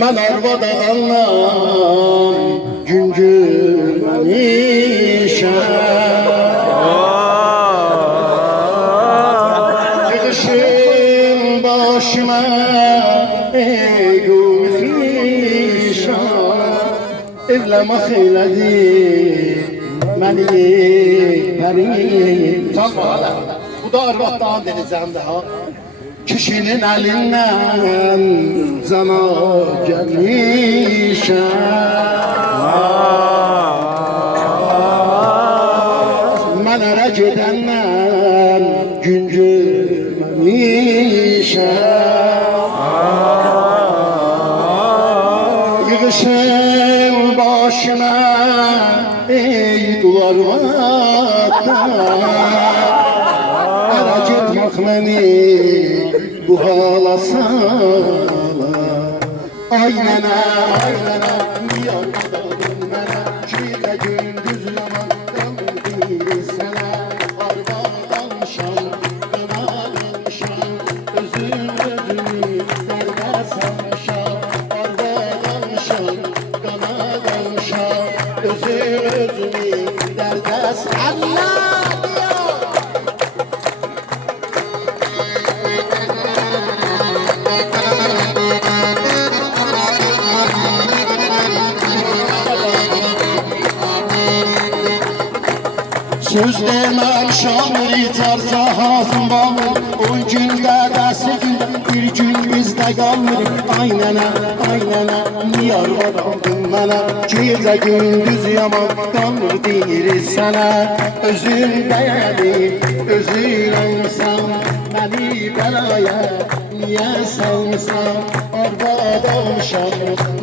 Mən arvada anlam güngürməmişəm. Yığışım başıma ey gülfişan, evləmək elədi məni pərim. Çalma hala, bu da arvaddan denizəm daha. Kişinin elinden cana gelmişəm. Mən ərə gedəndən gün görməmişəm. Yığışım başına ey dular ərə getmək məni bu hala sala. Ay nənə, niyə qadaldın mənə? Ki də gündüz yaman qaldı sənə. Arva qalmışam, qına qalmışam, özüm özümü dərdə salmışam. Arva qalmışam, qına qalmışam, özüm özümü dərdə salmışam. Söz demem şamri tarza hazım bağır. 10 günde dersi günde bir gün bizde kalır. Ay nene, niye arvadaldın mənə? Gecə gündüz yaman qalır deyiriz sənə. Özün dəyəli, özün olsan, məni bəlaya niyə salmışsan? Arvad olmuşam,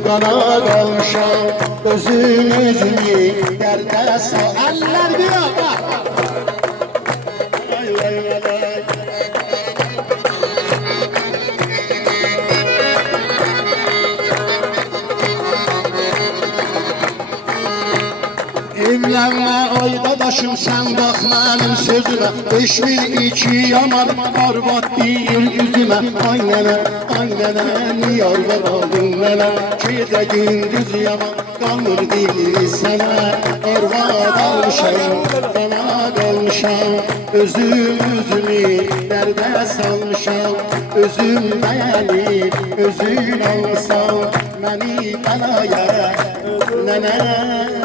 qana qalmışam, özün özünü dərdə sal. Əllər bir yox. Evlənmə ay dadaşım sən bax mənim sözümə. 5002 yaman arvad deyir üzümə. Ay nənə, niyə arvad aldın mənə? Gecə gündüz yaman qalmır deyir sənə. Arvad almışam, qana qalmışam, özüm özümü dərdə salmışam. Özüm dəyəli, özün olsan, məni bəlaya nənə.